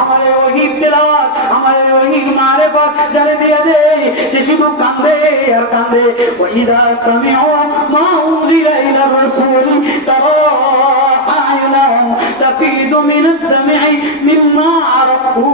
আমার ওহী তেলাওয়াত, আমার ওহীর মারিফত যারে দিয়ে দেয় সে শুধু কাঁদে আর কাঁদে। ওয়াইদা সামিউ মা উনজিলা ইলা রাসূলি তারা আ'য়ুনাহুম তাফিদু মিনাদ দাম'i মিম্মা আরাফু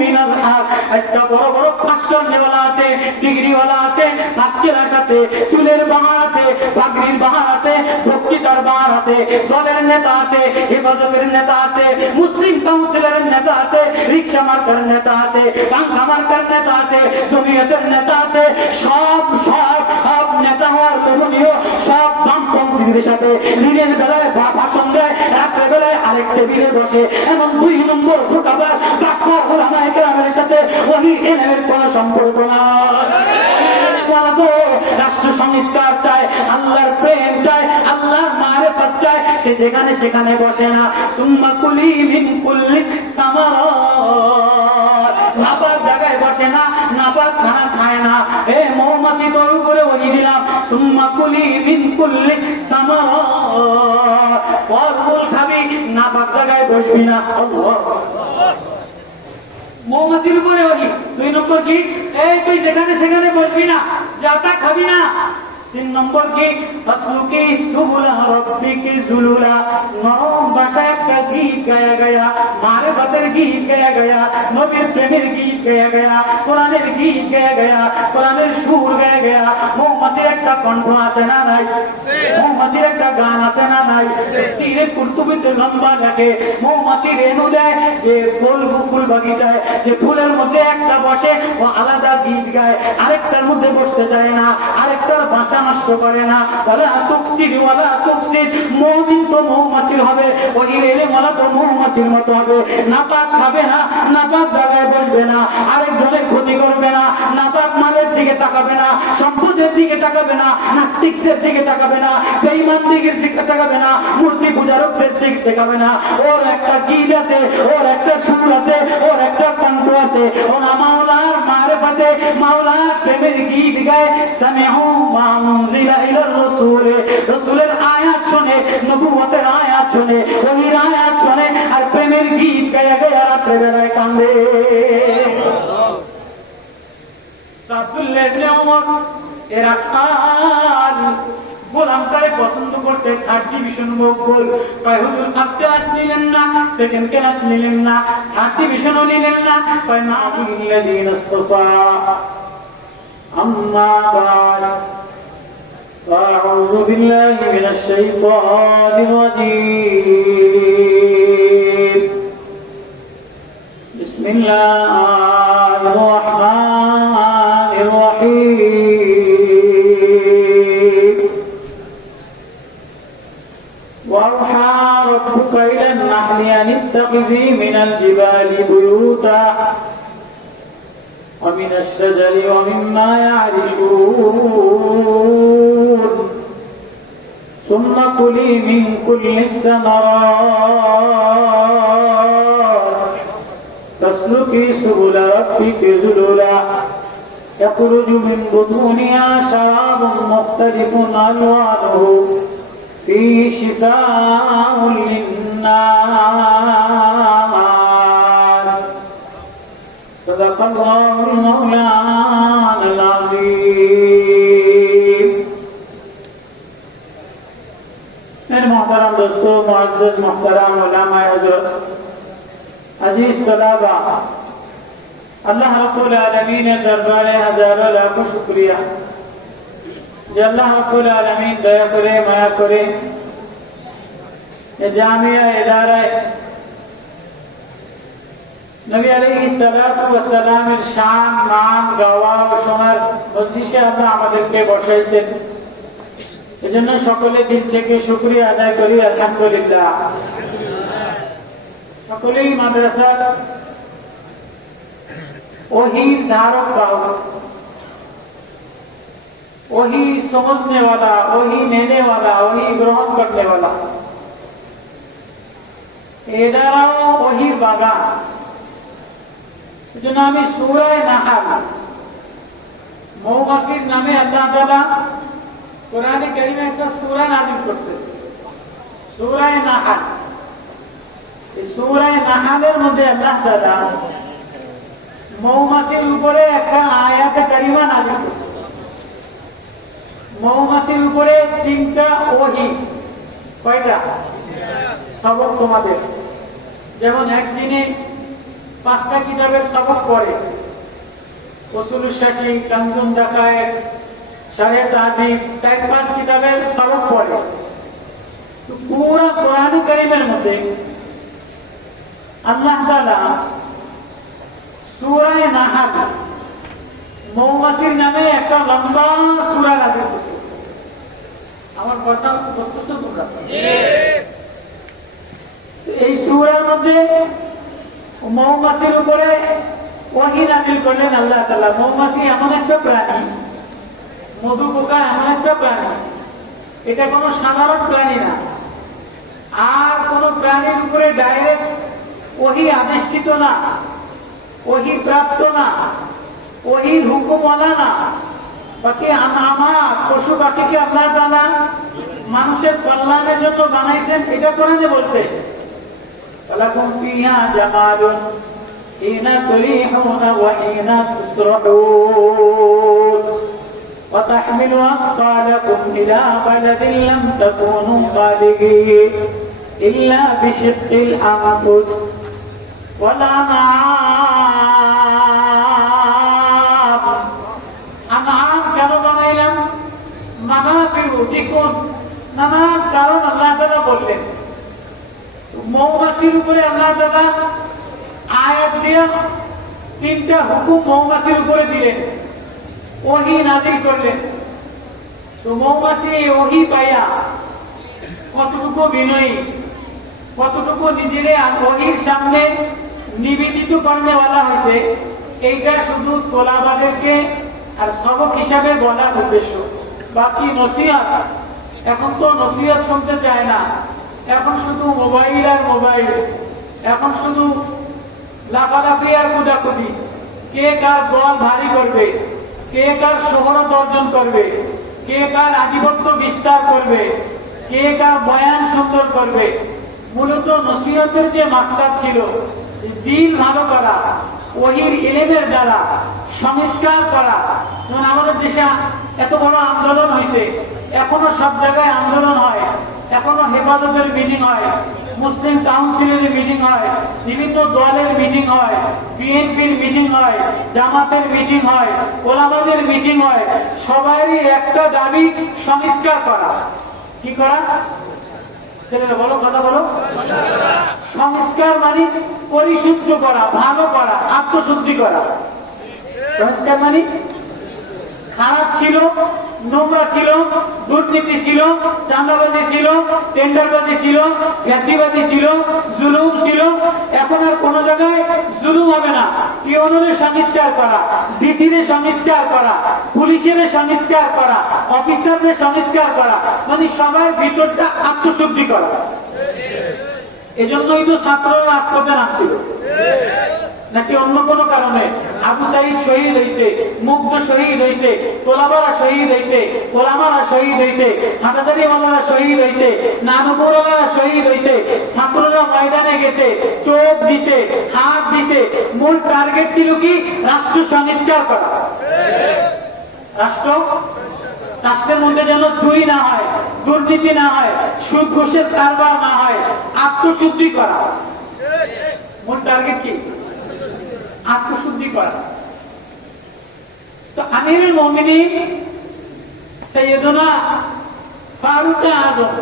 মিনাল হক। আজকে বড় বড় ফাঁসনেওয়ালা আছে, ডিগ্রিওয়ালা আছে, ফার্স্ট ক্লাস আছে, চুলের বাহার আছে, পাগড়ির বাহার আছে, বক্তৃতার বাহার আছে, দলের নেতা আছে, হেফাজতের নেতা আছে, মুসলিম কাউন্সিলের নেতা আছে, রিক্সা মার্কার নেতা আছে, কাঙ্খা মার্কার নেতা আছে, জমিয়তের নেতা আছে। সব সব সব নেতা হওয়ার তরুণীও সব বামপন্থীদের সাথে দিনের বেলায় ভাষণ দেয়, রাত্রে বেলায় আরেক টেবিলে বসে। এমন 2 নম্বর ধোঁকাবাজ ডাক্তার ওলামায়ে কেরামের সাথে ওহী এলেমের কোনো সম্পর্ক নাই। রাষ্ট্র সংস্কার চায়, আল্লাহর প্রেম চায়, আল্লাহর মারিফত চায়, সে যেখানে সেখানে বসে না। সুম্মা কুলি মিন কুল্লি সামারাত, নাপাক জায়গায় বসে না, নাপাক খানা খায় না। এ মৌমাছি তোর উপরে ওহী দিলাম, সুম্মা কুলি মিন কুল্লি সামারাত, ফল খাবি, নাপাক জায়গায় বসবি না। আল্লাহ, মৌমাছির উপরে ওহী। 2 নম্বর কি? এই তুই যেখানে সেখানে বসবি না, যাতা খাবি না। 3 নম্বর কি? ফাসলুকি সুবুলা রাব্বিকি যুলুলা, নরম ভাষায় একটা গীত গায়া গায়া, মারিফতের গীত গায়া গায়া, নবীর প্রেমের গীত গায়া গায়া, কোরআনের গীত গায়া গায়া, কোরআনের সুর গায়া গায়া। মৌমাছির একটা কণ্ঠ আছে না নাই? মৌমাছির একটা গান আছে না নাই? তীরে কুর্তুবিতে লম্বা লাগে, মৌমাছি রেণু দেয় যে ফুল বাগিচায়, যে ফুলের মধ্যে একটা বসে ও আলাদা গীত গায়, আরেকটার মধ্যে বসতে চায় না, আরেকটার ভাষা নষ্ট করে না। ওয়ালা তুকসির ওয়ালা তুকসির, মুমিন তো মৌমাছির হবে, ওই এলেমওয়ালা তো মৌমাছির মতো হবে। নাপাক খাবে না, নাপাক জায়গায় বসবে না, আরেকজনের ক্ষতি করবে না, নাপাক মালের দিকে তাকাবে না, সম্পদের দিকে তাকাবে না, নাস্তিকদের দিকে তাকাবে না, বেঈমানদের দিকে তাকাবে না, মূর্তি পূজারকদের দিকে তাকাবে না। ওর একটা গীত আছে, ওর একটা সুর আছে, ওর একটা কণ্ঠ আছে, ওর মাওলার মারিফতে, মাওলার প্রেমের গীত গায়। সামিউ মা উনজিলা ইলার রাসূল, রাসূলের আয়াত শুনে, নবুয়তের আয়াত শুনে, ওহীর আয়াত শুনে, আর প্রেমের গীত গায়া গায়া রাত্রে বেলায় কান্দে। আব্দুল্লাহ ইবনে ওমর এর আকাল গোলামটারে পছন্দ করতে, 3rd ডিভিশন মকবুল। কয় হুজুর ফার্স্ট ক্লাস নিলেন না, সেকেন্ড ক্লাস নিলেন না, 3rd ডিভিশনও নিলেন না। কয় না, আল্লাযীনা ইসতাফা। আম্মা বা'দ, আউযু বিল্লাহি মিনাশ শাইতানির রাজীম। বিসমিল্লাহির রাহমানির রাহিম। وأوحى ربك إلى النحل أن اتخذي من الجبال بيوتا ومن الشجر ومما يعرشون ثم كلي من كل الثمرات فاسلكي سبل ربك ذللا يخرج من بطونها شراب مختلف ألوانه فيه شفاء للناس صدق الله المولانا العظيم. मेरे मोहतरम दोस्तों, मुअज़्ज़ज़ मोहतरम उलमाए हज़रत, अजीज तलबा, अल्लाह रब्बुल आलमीन दरबारे हजारों लाखों शुक्रिया যে আল্লাহ রাব্বুল আলামিন দয়া করে মায়া করে এই জামিয়া ইদারায় নবী আলাইহিস সালাতু ওয়াস সালামের শান মান গাওয়া ও শোনার মজলিসে আল্লাহ আমাদেরকে বসাইছেন। এজন্য সকলে দিল থেকে শুকরিয়া আদায় করি আলহামদুলিল্লাহ। সকলেই মাদ্রাসার ওহীর ধারক বাহক, वही समझने वाला, वही लेने वाला, वही ग्रहण करने वाला, एदाराओ वही बागान। जो नामी सूरह नाहल, मौमाছির নামে আল্লাহ তাআলা কোরআনে কারীমে একটা সূরা নাযিল করেছেন। সূরা নাহল। এই সূরা নাহলের মধ্যে আল্লাহ তাআলা মৌমাছির উপরে একটা আয়াতে কারিমা নাযিল করেছেন। মৌমাছির উপরে 3টা ওহী। কয়টা সবক তোমাদের? যেমন একদিনে 5টা কিতাবের সবক পড়ে, উসুলুশ শাশি, কানজুন দাকায়েক, শারে তাহযীব, 4-5 কিতাবের সবক পড়ে। তো পুরো কোরআন কারীমের মধ্যে আল্লাহ তাআলা সূরা নাহল মৌমাছির নামে একটা লম্বা সূরা নাযিল করেছেন। আমার কথা বুঝতেছো তোমরা? এই সূরার মধ্যে মৌমাছির উপরে ওহী নাযিল করলেন আল্লাহ তাআলা। মৌমাছি এমন একটা প্রাণী, মধু পোকা এমন একটা প্রাণী, এটা কোনো সাধারণ প্রাণী না। আর কোন প্রাণীর উপরে ডাইরেক্ট ওহী আদেশিত না, ওহী প্রাপ্ত না, ওহীর হুকুমওয়ালা না। বাকি আমার পশু পাখিকে আল্লাহ তাআলা মানুষের কল্যাণের জন্য বানাইছেন, এটা কোরআনে বলছে। লাকুম ফিহা জামালুন হিনা তুরিহুনা ওয়া হিনা তুসরাহুন ওয়া তাহমিলু আসকালাকুম ইলা বালাদিন লাম তাকুনু বালিগি ইল্লা বিশিক্কিল আনফুস ওয়াল আনআম। আনআম কেন বানাইলাম? মানাফিউ দিকুন, নানা কারণ আল্লাহ তাআলা বললেন। মৌমাছির উপরে আল্লাহ তাআলা আয়াত দিয়ে 3টা হুকুম মৌমাছির উপরে দিলেন, ওহী নাযিল করলেন। তো মৌমাছি ওহী পাইয়া কতটুকু বিনয়ী, কতটুকু নিজের ওহীর সামনে নিবেদিত করনেওয়ালা হয়েছে, এইটা শুধু তোলাবাদেরকে আর সবক হিসাবে বলার উদ্দেশ্য। বাকি নসিহত, এখন তো নসিহত শুনতে চায় না, এখন শুধু মোবাইল আর মোবাইল, এখন শুধু লাফালাফি আর কুদাকুদি, কে কার দল ভারী করবে, কে কার শোহরত অর্জন করবে, কে কার আধিপত্য বিস্তার করবে, কে কার বয়ান সুন্দর করবে। মূলত নসিহতের যে মাকসাদ ছিল দিন ভালো করা, ওহীর ইলমের দ্বারা সংস্কার করা। যেমন আমাদের দেশে এত বড় আন্দোলন হয়েছে, এখনো সব জায়গায় আন্দোলন হয়, এখনো হেফাজতের মিটিং হয়, মুসলিম কাউন্সিলের মিটিং হয়, বিভিন্ন দলের মিটিং হয়, বিএনপির মিটিং হয়, জামাতের মিটিং হয়, ওলামাদের মিটিং হয়। সবারই একটা দাবি সংস্কার করা। কি করা? ছেলেরা বলো, কথা বলো। সংস্কার মানে পরিশুদ্ধ করা, ভালো করা, আত্মশুদ্ধি করা। সংস্কার মানে খারাপ ছিল, নোংরা ছিল, দুর্নীতি ছিল, চাঁদাবাজি ছিল, টেন্ডারবাজি ছিল, ফ্যাসিবাজি ছিল, জুলুম ছিল। এখন আর কোন জায়গায় জুলুম হবে না। পিওনের সংস্কার করা, ডিসির সংস্কার করা, পুলিশের সংস্কার করা, অফিসারদের সংস্কার করা, মানে সবার ভিতরটা আত্মশুদ্ধি করা। এজন্যই তো ছাত্ররা রাজপথে নামছিল, নাকি অন্য কোনো কারণে? আবু সাইদ শহীদ হয়েছে, মুগ্ধ শহীদ হয়েছে, তোলাবারা শহীদ হয়েছে, ওলামারা শহীদ হয়েছে, হাটাজারিওয়ালারা শহীদ হয়েছে, নানুপুরওয়ালারা শহীদ হয়েছে, ছাত্ররা ময়দানে গেছে, চোখ দিছে, হাত দিছে। মূল টার্গেট ছিল কি? রাষ্ট্র সংস্কার করা। রাষ্ট্রের মধ্যে যেন চুরি না হয়, দুর্নীতি না হয়, সুদ ঘুষের কারবার না হয়, আত্মশুদ্ধি করা। মূল টার্গেট কি? আত্মশুদ্ধি করা। তো আমিরুল মুমিনিন সৈয়দনা ফারুক আজম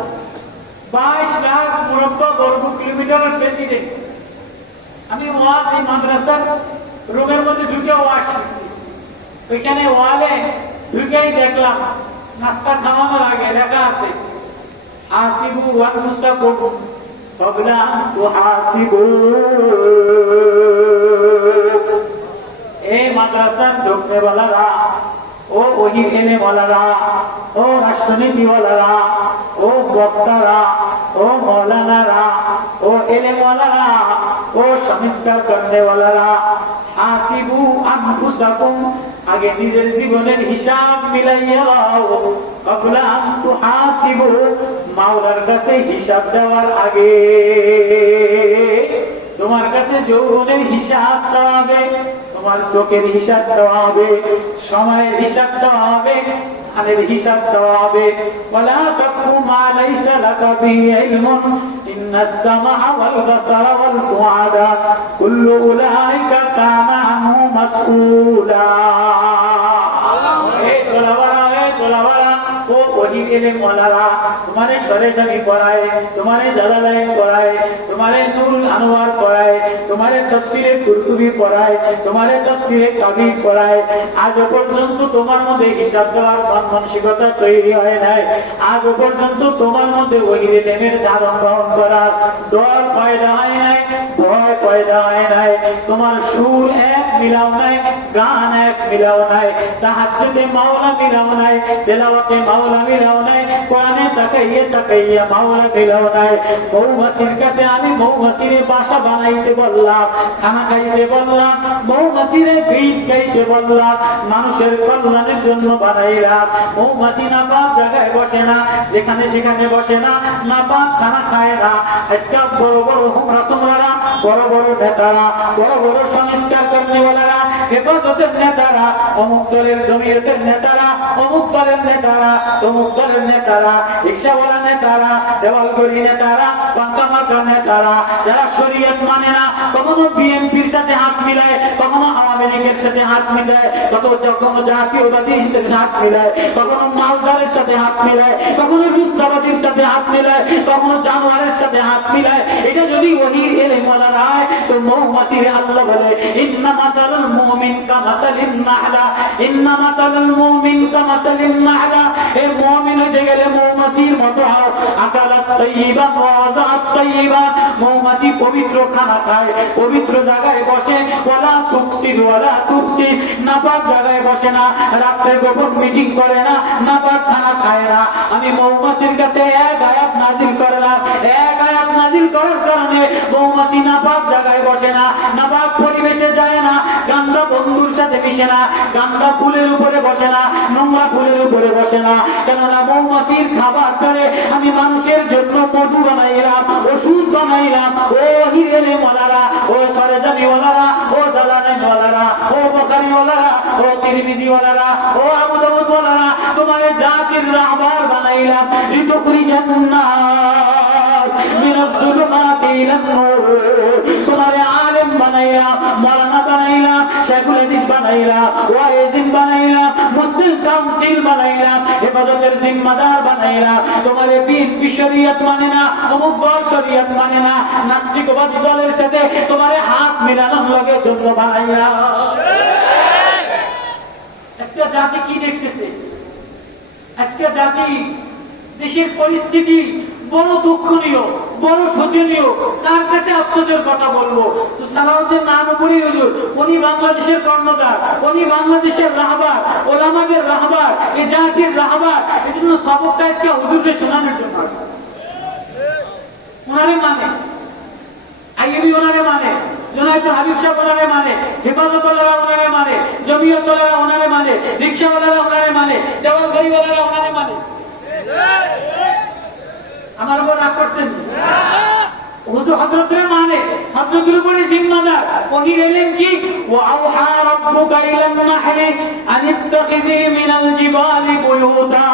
22 লাখ মুরব্বা বর্গ কিলোমিটারের প্রেসিডেন্ট। আমি ওয়াজ এই মাদ্রাসার রুমের মধ্যে ঢুকে ওয়াজ শিখছি। ওইখানে ওয়ালে ঢুকেই দেখলাম নাস্তা খাওয়ানোর আগে লেখা আছে হাসিবু ওয়ানফুসাকুম ক্বাবলা আন তুহাসিবু। এই মাদ্রাসার ঢুকনেওয়ালারা, ও ওহীর এলেমওয়ালারা, ও রাষ্ট্রনীতিওয়ালারা, ও বক্তারা, ও মৌলানারা, ও এলেমওয়ালারা, ও সংস্কার করনেওয়ালারা, হাসিবু আনফুসাকুম, আগে নিজের জীবনের হিসাব মিলাইয়া নাও। ক্বাবলা আন তুহাসিবু, মাওলার কাছে হিসাব দেওয়ার আগে তোমার কাছে যৌবনের হিসাব চাওয়া হবে, তোমার চোখের হিসাব চাওয়া হবে, সময়ের হিসাব চাওয়া হবে, ধানের হিসাব চাওয়া হবে। ওয়ালা তাকফু মা লাইসা লাকা বিহি ইলমুন ইন্নাস সামাআ ওয়াল বাসারা ওয়াল ফুআদা কুল্লু উলাইকা কানা আনহু মাসউলা। হে তোলাওয়ালা ও ওহির ইলম ওয়ালারা, তোমারে সরেজমি পড়ায়, তোমারে জালালাইন পড়ায়, তোমারে নুরুল আনওয়ার পড়ায়, তোমারে তাফসীরে কুরতুবী পড়ায়, তোমারে তাফসীরে কাবীর পড়ায়। আজ পর্যন্ত তোমার মধ্যে হিসাব দেওয়ার মানসিকতা তৈরি হয় নাই। আজ পর্যন্ত তোমার মধ্যে ওহির ইলমের ধারণ গ্রহণ করার ডর পয়দা হয় নাই, ভয় পয়দা হয় নাই। তোমার সুর এক মিলাও নাই, গান এক মিলাও নাই, তাহাজ্জুদে মাওলা মিলাও নাই, তেলাওয়াতে মাওলা মিলাও নাই, কোরআনে তাকাইয়া মাওলা মিলাও নাই। মৌমাছির কাছে আমি মৌমাছিরে বাসা বানাইতে বললাম, খানা খাইতে বললাম, মৌমাছিরে গীত গাইতে বললাম, মানুষের কল্যাণের জন্য বানাইলাম। মৌমাছি নাপাক জায়গায় বসে না, যেখানে সেখানে বসে না, নাপাক খানা খায় না। আজকে বড় বড় হুমরা সুমরারা, বড় বড় নেতারা, বড় বড় সংস্কার কর্মীওয়ালারা, হেফাজতের নেতারা, অমুক দলের জমিয়তের নেতারা, অমুক দলের নেতারা, তমুক দলের নেতারা, রিকশাওয়ালা নেতারা, দেওয়ালগড়ি নেতারা, বাঙ্কামার্কা নেতারা, যারা শরীয়ত মানে না, কখনো বিএনপির সাথে হাত মিলায়, কখনো আওয়ামী লীগের সাথে হাত মিলায়, কখনো জাতীয়তাবাদীদের হাত মিলায়, কখনো মালদারের সাথে হাত মিলায়, কখনো রুস্তাবাদীর সাথে হাত মিলায়, কখনো জানোয়ারের সাথে হাত মিলায়। এটা যদি ওহির ইলম ওয়ালা হয় তো মৌমাছিরে আল্লাহ বলে ইন্না মাসালুল মুমিন কামাসালিন নাহলা, ইন্না মাসালুল মুমিন কামাসালিন নাহলা। এই মুমিন হইতে গেলে মৌমাছির মতো হও। আকালাত তাইয়িবা ওয়া আযাত তাইয়িবা, মৌমাছি পবিত্র খানা খায়, পবিত্র জায়গায় বসে, ওয়ালা তুকসির ওয়ালা তুকসি, নাপাক জায়গায় বসে না, রাতে গোপন মিটিং করে না, নাপাক খানা খায় না। আমি মৌমাছির কাছে এক আয়াত নাজিল করলাম, এক আয়াত নাজিল করার কারণে মৌমাছি নাপাক জায়গায় বসে না, নাপাক পরিবেশে যায় না, গান্দা বন্ধুর সাথে মিশে না, গান্দা ফুলের উপরে বসে না, নোংরা ফুলের উপরে বসে না। কেননা মৌমাছির খাবার করে আমি মানুষের জন্য মধু বানাইলাম, ওষুধ বানাইলাম। ও হিরেলে ওয়ালারা, ও সরেজমি ওয়ালারা, ও জালালাইন ওয়ালারা, ও বুখারী ওয়ালারা, ও তিরমিজি ওয়ালারা, ও আবু দাউদ ওয়ালারা, তোমারে জাকির রাহবার বানাইলাম লিতুখরিজান নাস মিনাজ যুলুমাতি ইলান নূর। তোমারে আলেম বানাইলাম, মাওলানা বানাইলাম, শাইখুল হাদিস বানাইলাম, ওয়াইজিন বানাইলাম, মুসলিম কাউন্সিল বানাইলাম, হেফাজতের জিম্মাদার বানাইলাম। তোমারে বিএনপি শরীয়ত মানে না, অমুক দল শরীয়ত মানে না, নাস্তিকবাদী দলের সাথে তোমারে হাত মিলানোর লগে জন্য বানাইলাম। আজকে জাতি কি দেখতেছে? আজকে জাতি দেশের পরিস্থিতি বড় দুঃখনীয়, বড় শোচনীয়। তার কাছে আফসোসের কথা বলবো তো সালাউদ্দিন নানুপুরি হুজুর, উনি বাংলাদেশের কর্ণধার, উনি বাংলাদেশের রাহবার, ওলামাদের রাহবার, এই জাতির রাহবার। এই জন্য সবকটা আজকে হুজুরকে শোনানোর জন্য আসছে। ওনারে মানে আইবি, ওনারে মানে জনায়ত হাবিব সাহেব, ওনারে মানে হেফাজতওয়ালারা, ওনারে মানে জমিয়তওয়ালারা, ওনারে মানে রিকশাওয়ালারা, ওনারে মানে দেওয়ালগড়িওয়ালারা, ওনারে মানে। আমার উপর রাগ করছেন? হুজুর হযরতের মানে, হযরতের উপরে জিম্মাদার। ওহির ইলম কি? ওয়া আওহা রাব্বুকা ইলান নাহলি আনিত্তাখিযি মিনাল জিবালি বুয়ুতা।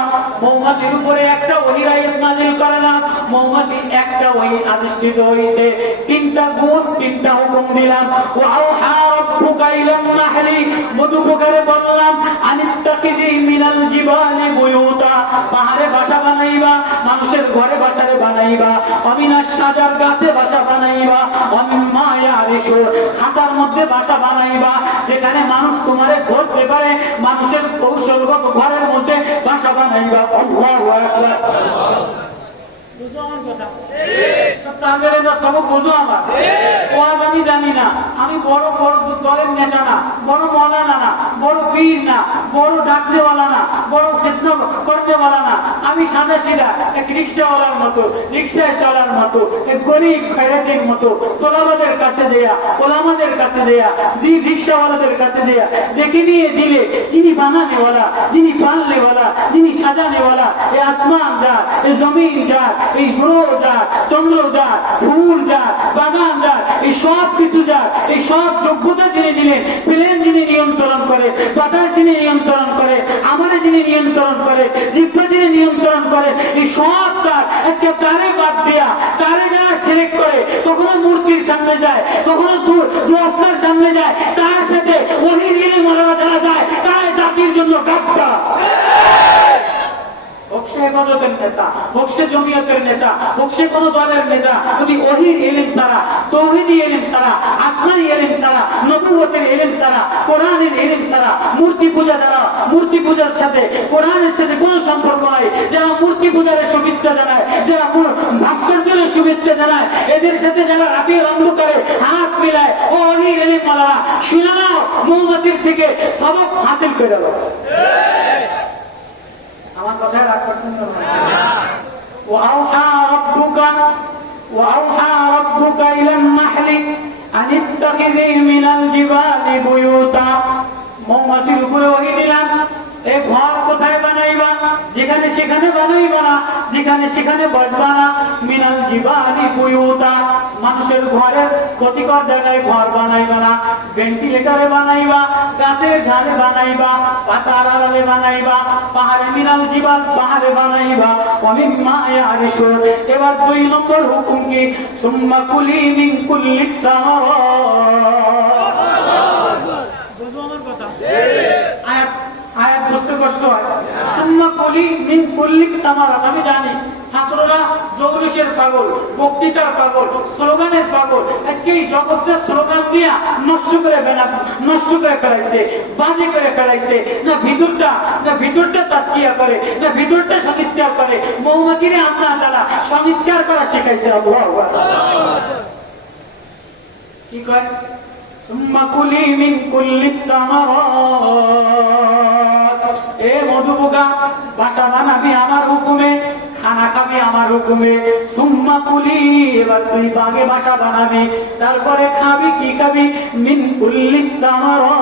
মৌমাছির উপরে একটা ওহির আয়াত নাযিল করলাম, মৌমাছি একটা ওহি আদিষ্ঠিত হইছে, তিনটা গুণ, তিনটা হুকুম দিলাম। ওয়া আওহা রাব্বুকা ইলান নাহলি, মধুপোকারে বললাম আনিত্তাখিযি মিনাল জিবালি বুয়ুতা, পাহাড়ে বাসা বানাইবা, মানুষের ঘরে বাসারে বানাইবা, অমিনাশ শাজার গাছে বাসা বানাইবা, অমিম্মা ইয়ারিশু, খাঁচার মধ্যে বাসা বানাইবা, যেখানে মানুষ তোমারে ধরতে পারে, মানুষের কৌশলগত ঘরের মধ্যে বাসা বানাইবা। আল্লাহু আকবার। বুঝো আমার কথা? ঠিক। তাহলে সব বুঝো আমার। ওয়াজ আমি জানি না, আমি বড় বড় দলের নেতা না, বড় মৌলানা না, বড় পীর না, বড় ডাকতেওয়ালা না, বড় ফিতনা করতেওয়ালা না, আমি সাদা সিধা এক রিক্সাওয়ালার মতো, রিক্সায় চলার মতো, এক গরিব খয়রাতির মতো তোলাবাদের কাছে দেয়া, ওলামাদের কাছে দেয়া, রিক্সাওয়ালাদের কাছে দেয়া দেখে নিয়ে দিলে যিনি বানানেওয়ালা, যিনি পালনেওয়ালা, যিনি সাজানেওয়ালা, এই আসমান যার, এই জমিন যার, এই গ্রহ যার, চন্দ্র যার, ফুল যার, বাগান যার, এই সব কিছু যার, এই সব যোগ্যতা যিনি দিলেন, প্লেন যিনি নিয়ন্ত্রণ করে, বাতাস যিনি নিয়ন্ত্রণ করে, আমারে যিনি নিয়ন্ত্রণ করে, জিহ্বা যিনি নিয়ন্ত্রণ করে, এই সব তার। আজকে তারে বাদ দিয়া তারে যারা সিলেক্ট করে, কখনো মূর্তির সামনে যায়, কখনো দোস্তার সামনে যায়, তার সাথে ওহির ইলম ওয়ালা যারা যায়, তাই জাতির জন্য গাদ্দার। বক্সে হেফাজতের নেতা, বক্সে জমিয়তের নেতা, বক্সে কোন দলের নেতা যদি ওহির ইলম ছাড়া, তাওহীদি ইলম ছাড়া, আসমানি ইলম ছাড়া, নবুয়তের ইলম ছাড়া, কোরআনের ইলম ছাড়া, মূর্তি পূজা দ্বারা, মূর্তি পূজার সাথে কোরআনের সাথে কোনো সম্পর্ক নাই, যারা মূর্তি পূজার শুভেচ্ছা জানায়, যারা ভাস্কর্যের শুভেচ্ছা জানায়, এদের সাথে যারা রাতের অন্ধকারে হাত মিলায়, ও ওহির ইলম ওয়ালা শুনে নাও, মৌমাছির থেকে সবক হাসিল করে দাও। আমার কথায় রাগ করছেন না? ওয়াউহা রাব্বুকা ইলান নাহলি আন ইত্তাখিযি মিনাল জিবালি বুয়ুতা। মৌমাছির উপরে ওহী দিলাম, এই ঘর কোথায় বানাইবা? যেখানে সেখানে বানাইবা না, যেখানে সেখানে বসবা না। মিনাল জিবালি বুয়ুতা, মানুষের ঘরের ক্ষতিকর জায়গায় ঘর বানাইবা না, ভেন্টিলেটরে বানাইবা, গাছের ঝাড়ে বানাইবা, পাতার আড়ালে বানাইবা, পাহাড়ে মিনাল জিবাল পাহাড়ে বানাইবা। ওমিম্মা ইয়ারিশুন। এবার 2 নম্বর হুকুম কি? সুম্মা কুলি মিন কুল্লিস সামারাত। বুঝো আমার কথা? আয়াত বুঝতে কষ্ট হয়। সুম্মা কুলি মিন কুল্লিস সামারাত। আমি জানি ছাত্ররা জৌলুসের পাগল, বক্তৃতার পাগল, স্লোগানের পাগল। আজকে এই জগৎটা স্লোগান দিয়া নষ্ট করে ফেলাইছে, বাজে করে ফেলাইছে। না ভিতরটা তাজকিয়া করে, না ভিতরটা সংস্কার করে। মৌমাছিরে আল্লাহ তাআলা সংস্কার করা শেখাইছে। আল্লাহু আকবার। কি কয়? সুম্মা কুলি মিন কুল্লিস সামারাত। এ মধুপোকা, বাসা বানাবি আমার হুকুমে, খানা খাবি আমার হুকুমে। সুম্মা কুলি, এবার তুই বাগে বাসা বানাবি, তারপরে খাবি কি খাবি? মিন কুল্লিস সামারাত।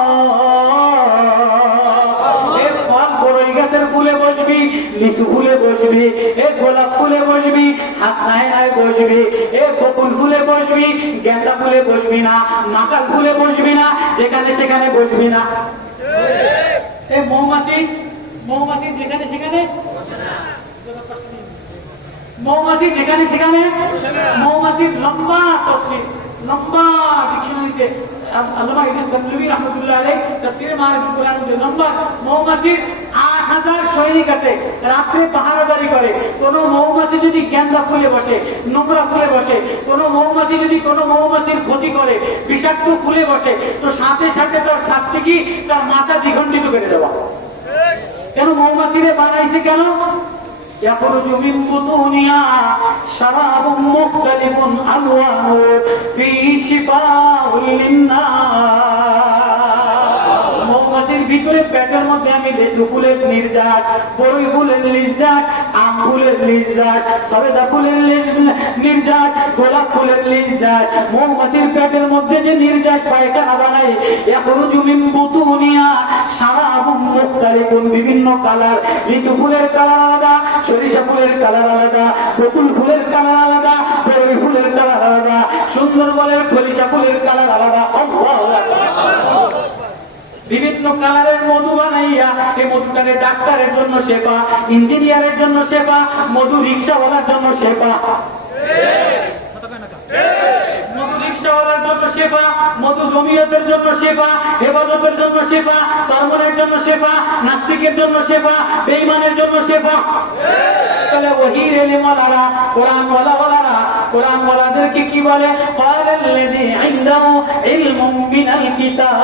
এ ফল বড়ই গাছের ফুলে বসবি, লিচু ফুলে বসবি, এ গোলাপ ফুলে বসবি, হাসনায় বসবি, এ বকুল ফুলে বসবি, গেন্দা ফুলে বসবি না, মাকাল ফুলে বসবি না, যেখানে সেখানে বসবি না। এ মৌমাছি যেখানে সেখানে বসে না, মৌমাছি যেখানে সেখানে মৌমাছির লম্বা তাফসীর, লম্বা ডিকশনারিতে আল্লামা ইদ্রিস গতলবী রাহমাতুল্লাহ আলাইহি তাফসীরে মারিফুল কোরআনের নম্বর, মৌমাছির 8000 সৈনিক আছে, রাতে পাহারাদারি করে। কোন মৌমাছি যদি গেন্দা ফুলে বসে, নোংরা ফুলে বসে, কোন মৌমাছি যদি কোন মৌমাছির ক্ষতি করে, বিষাক্ত ফুলে বসে, তো সাথে সাথে তার শাস্তি কি? তার মাথা দ্বিখণ্ডিত করে দেওয়া। কেন মৌমাছিরে বানাইছে? কেন? يخرج من بطونها شراب مختلف ألوانه فيه شفاء للناس। মৌমাছির ভিতরে পেটের মধ্যে আমি লেচু ফুলের নির্যাত, বড়ই ফুলের নির্যাত, আম ফুলের নির্যাত, সবেদা ফুলের নির্যাত, গোলাপ ফুলের নির্যাত। মৌমাছির পেটের মধ্যে যে নির্যাত পায়খানা বানাই, ইয়াখরুজু মিন বুতুনিহা শারাবুম মুখতালিফুন, বিভিন্ন কালার। লিচু ফুলের কালার আলাদা, সরিষা ফুলের কালার আলাদা, বকুল ফুলের কালার আলাদা, বড়ই ফুলের কালার আলাদা, সুন্দরবনের সরিষা ফুলের কালার আলাদা। আল্লাহু আকবার। বিভিন্ন কালারের মধু বানাইয়া, এই মধুটাকে ডাক্তারের জন্য সেবা, ইঞ্জিনিয়ারের জন্য সেবা, মধু রিক্সাওয়ালার জন্য সেবা, মধু রিক্সাওয়ালার জন্য সেবা, মধু জমিয়তের জন্য সেবা, হেফাজতের জন্য সেবা, ধর্মের জন্য সেবা, নাস্তিকের জন্য সেবা, বেঈমানের জন্য সেবা। তাহলে ওহির ইলম ওয়ালারা, কোরআন ওয়ালারা, কোরআন ওয়ালাদেরকে কি বলে? ক্বালাল্লাযী ইনদাহু ইলমুম মিনাল কিতাব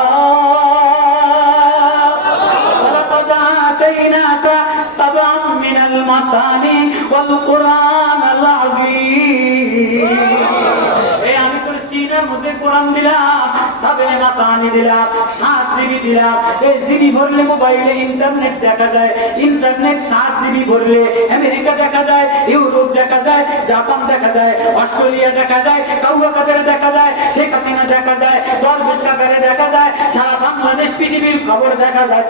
ওয়ালাকাদ আতাইনাকা সাবআন মিনাল মাসানি ওয়াল কুরআনাল আযীম। এই আমি তোর সিনার মধ্যে কোরআন দিলাম, সাবে মাসানি দিলাম, 7 জিবি দিলাম। এই জিবি ভরলে মোবাইলে ইন্টারনেট দেখা যায়, ইন্টারনেট 7 জিবি ভরলে আমেরিকা দেখা যায়, ইউরোপ দেখা যায়, জাপান দেখা যায়, অস্ট্রেলিয়া দেখা যায়, কাউকাদের দেখা যায়, শেখ হাসিনা দেখা যায়, দরবেশ কাকারে দেখা যায়, সারা বাংলাদেশ পৃথিবীর খবর দেখা যায়।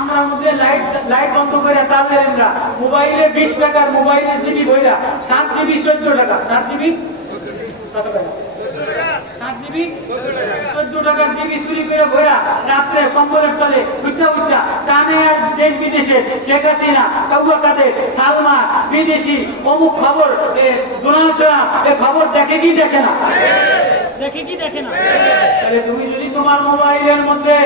আমরা মধ্যে লাইট বন্ধ করে তাহলে আমরা মোবাইলে 20 টাকার মোবাইলে জিবি বইরা 7 জিবি 14 টাকা, 7 জিবি কত টাকা, 7 জিবি 14 টাকার জিবি চুরি করে বইরা রাত্রে কম্বলের তলে উঠা টানে আর দেশ বিদেশে শেখ হাসিনা, কাউকাদের, সালমান, বিদেশি অমুক খবর, ডোনাল্ড ট্রাম্প, এই খবর দেখে কি দেখে না? দেখে কি দেখে না? তাহলে তুমি যদি তোমার মোবাইলের মধ্যে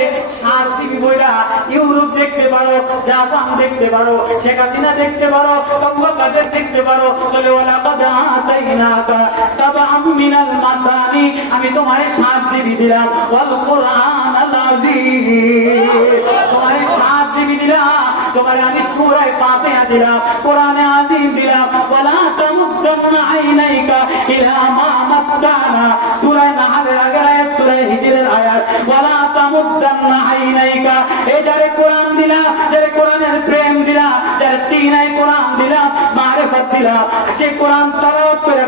7 জিবি বইরা ইউরোপ দেখতে পারো, জাপান দেখতে পারো, শেখ হাসিনা দেখতে পারো, কাউকাদের দেখতে পারো, তাহলে ওয়ালাকাদ আতাইনাকা সাবআম মিনাল মাসানি, আমি তোমারে 7 জিবি দিলাম, ওয়াল কুরআনাল আযীম, তোমারে 7 জিবি দিলাম, তোমারে আমি সূরা ফাতিহা দিলাম, কোরআনে আযীম দিলাম। ওয়ালা তামুদ্দান্না আইনাইকা ইলা মা মাত্তানা, সূরা নাহলের আগের আয়াত, সূরা হিজরের আয়াত। ওয়ালা তামুদ্দান্না আইনাইকা, এই যারে কোরআন দিলাম, যারে কোরআনের প্রেম দিলাম, যারে সিনায় কোরআন দিলাম, মারিফত দিলাম, সে কোরআন তেলাওয়াত করে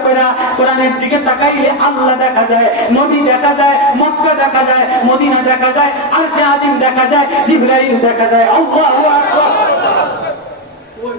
কোরআনের দিকে তাকাইলে আল্লাহ দেখা যায়, নবী দেখা যায়, মক্কা দেখা যায়, মদিনা দেখা যায়, আরশে আযীম দেখা যায়, জিবরাইল দেখা যায়। আল্লাহু আকবার।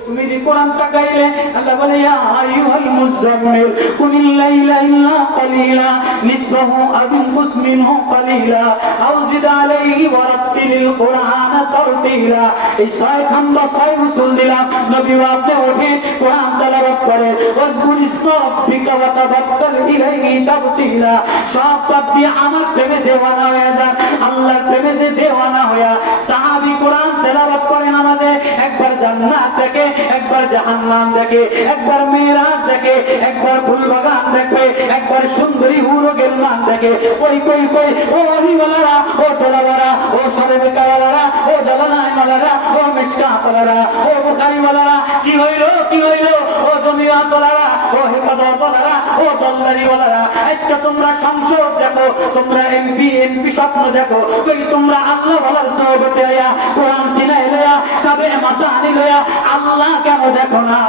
তুমি যে কোরআন তাকাইলে আল্লাহ বলে ইয়া আইয়ুহাল মুযাম্মিল কুমিল লাইলা ইল্লা কালিলা নিসফাহু আও ইনকুস মিনহু কালিলা আও জিদ আলাইহি ওয়া রাত্তিলিল কুরআনা তারতিলা। এই 6 খণ্ড 6 উসুল দিলাম, নবী ওয়াক্তে ওঠে কোরআন তেলাওয়াত করে, ওয়াজকুর ইসমা রাব্বিকা ওয়া তাবাক্কাল ইলাইহি তাবতিলা। সব পাপ দিয়ে আমার প্রেমে দেওয়ানা হয়ে যান, আল্লাহর প্রেমে যে দেওয়ানা হয়া সাহাবী কোরআন তেলাওয়াত করে নামাজে, একবার জান্নাত দেখে, একবার জাহান্নাম দেখে, একবার মিরাজ দেখে, একবার ফুলবাগান দেখে, একবার সুন্দরী হুরো গেলমান দেখে। কই কই কই ও অলিওয়ালারা, ও তোলাওয়ালা, ও সরেবেকাওয়ালারা, ও জালানাইওয়ালারা, ও মিশকাতওয়ালারা, ও বুখারীওয়ালারা, কি হইল কি হইল? ও জমিয়াতওয়ালারা, ও হেফাজতওয়ালারা, ও দল্লারিওয়ালারা, আজকে তোমরা সংসদ দেখো, তোমরা এমপি স্বপ্ন দেখো, কই তোমরা আল্লাহ ওয়ালার সোহবতে আয়া, কোরআন সিনায় লয়া, সাবে মাসানি লয়া আল্লাহ কেন দেখো না?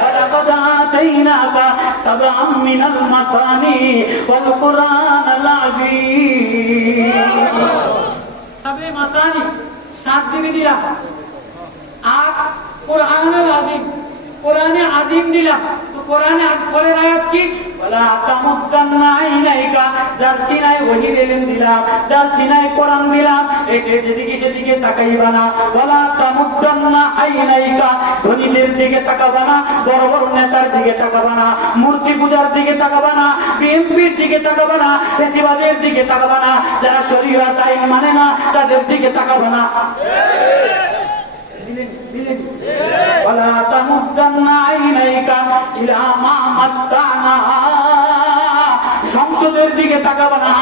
ওয়ালাকাদ আতাইনাকা সাবআম মিনাল মাসানি ওয়াল কুরআনাল আযীম। সাবে মাসানি 7 জিবি দিলাম, আর কুরআনুল আযীম, কোরআনে আযীম দিলাম। তো কোরআনে পরের আয়াত কি? ওয়ালা তামুদ্দান্না আইনাইকা, যার সিনায় ওহীর ইলম দিলাম, যার সিনায় কোরআন দিলাম, এসে যেদিকে সেদিকে তাকাইবা না। ওয়ালা তামুদ্দান্না আইনাইকা, ধনীদের দিকে তাকাবা না, বড় বড় নেতার দিকে তাকাবা না, মূর্তি পূজার দিকে তাকাবা না, বিএনপির দিকে তাকাবা না, ফেসিবাদের দিকে তাকাবা না, যারা শরীয়ত আইন মানে না তাদের দিকে তাকাবা না। ওয়ালা তামুদ্দান্না আইনাইকা ইলা মা মাত্তানা, সংসদের দিকে তাকাবা না,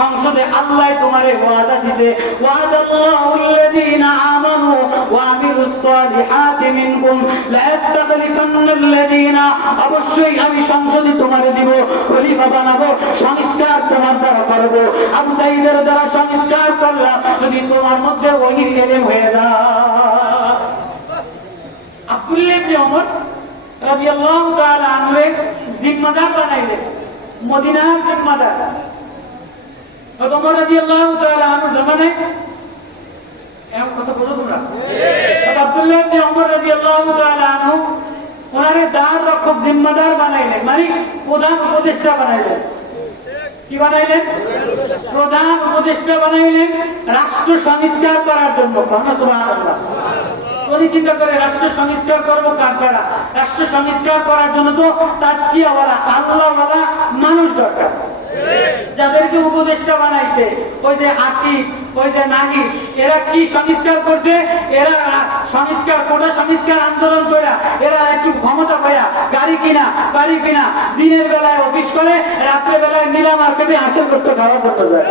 সংসদে আল্লাহ তোমারে ওয়াদা দিয়েছে, ওয়াদাল্লাহুল্লাযীনা আমানু ওয়া আমিলুস সালিহাতি মিনকুম লা ইস্তাখলিফান্নাল্লাযীনা, অবশ্যই আমি সংসদে তোমারে দিব, খলিফা বানাবো, সংস্কার তোমার দ্বারা করব। আবু সাঈদের দ্বারা সংস্কার করলাম, যদি তোমার মধ্যে ওহীর ইলম হয়ে যায়। আব্দুল্লাহ ইবনে ওমর রাদিয়াল্লাহু তাআলা আনহু জিম্মাদার বানাইলেন, মদিনার জিম্মাদার। ওমর রাদিয়াল্লাহু তাআলা আনহু জামানায় এমন কথা বলো তোমরা, আব্দুল্লাহ ইবনে ওমর রাদিয়াল্লাহু তাআলা আনহু ওনারে দার রক্ষক জিম্মাদার বানাইলেন, মানে প্রধান উপদেষ্টা বানাইলেন। কি বানাইলেন? প্রধান উপদেষ্টা বানাইলেন রাষ্ট্র সংস্কার করার জন্য। সুবহানাল্লাহ। উনি চিন্তা করে রাষ্ট্র সংস্কার করবো কার দ্বারা? রাষ্ট্র সংস্কার করার জন্য তো তাজকিয়াওয়ালা, আল্লাহওয়ালা মানুষ দরকার। যাদেরকে উপদেষ্টা বানাইছে, ওই যে আসিফ, ওই যে নাহি, এরা কি সংস্কার করছে? এরা সংস্কার, কোটা সংস্কার আন্দোলন করে এরা একটু ক্ষমতা পায়া গাড়ি কিনা, বাড়ি কিনা, দিনের বেলায় অফিস করে, রাত্রে বেলায় নীলা মার্কেটে হাসিল করতে খাওয়া করতে যায়।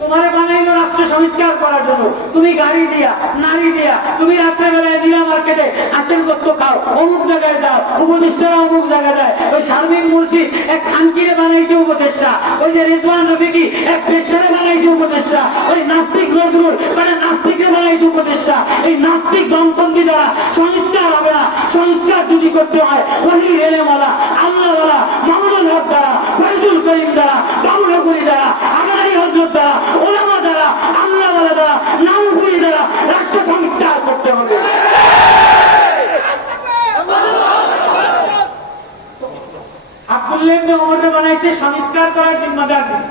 তোমারে বানাইলো রাষ্ট্র সংস্কার করার জন্য, তুমি গাড়ি দিয়া, নারী দিয়া, তুমি রাত্রে বেলায় নীলা মার্কেটে হাসিল করতে দাও, অমুক জায়গায় দাও, উপদেষ্টারা অমুক জায়গায় দেয়। ওই শারমিন মুর্শিদ এক খানকিরে বানাইছে উপদেষ্টা, ওই যে রিজওয়ান রফিকি এক পেশারে বানাইছে উপদেষ্টা, ওই নাস্তিক নজরুল মানে নাস্তিকে বানাইছে উপদেষ্টা। এই নাস্তিক দমপন্থী দ্বারা সংস্কার হবে না। সংস্কার যদি করতে হয় ওহি এলেমওয়ালা, আল্লাহওয়ালা, মামুনুল হক দ্বারা, ফয়জুল করিম দ্বারা, বাবুনগরী দ্বারা, আগারী হযরত দ্বারা, ওলামা দ্বারা, আল্লাহওয়ালা দ্বারা, নামপুরি দ্বারা রাষ্ট্র সংস্কার করতে হবে। আব্দুল্লাহ ইবনে ওমর বানাইছে সংস্কার করার জিম্মাদার দিছে।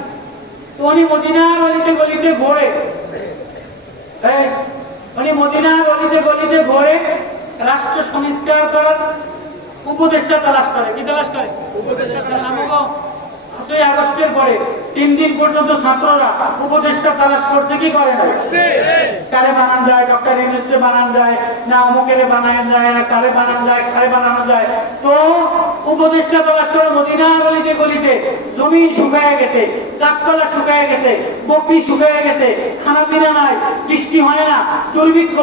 তো উনি মদিনার গলিতে গলিতে ঘোরে, উনি মদিনার গলিতে গলিতে ঘোরে রাষ্ট্র সংস্কার করার উপদেষ্টা তালাশ করে। কি তালাশ করে? উপদেষ্টা। 5ই আগস্টের পরে 3 দিন পর্যন্ত ছাত্ররা উপদেষ্টা তালাশ করছে, কি করে না? কারে বানানো যায়, ডক্টর ইউনূসকে বানানো যায় না, অমুকেরে বানানো যায় না, কারে বানানো যায়, কারে বানানো যায়। তো উপদেষ্টা তালাশ করে মদিনা গলিতে গলিতে। জমিন শুকায় গেছে, গাছপালা শুকায় গেছে, বকরি শুকায় গেছে, খানা পিনা নাই, বৃষ্টি হয় না, দুর্ভিক্ষ।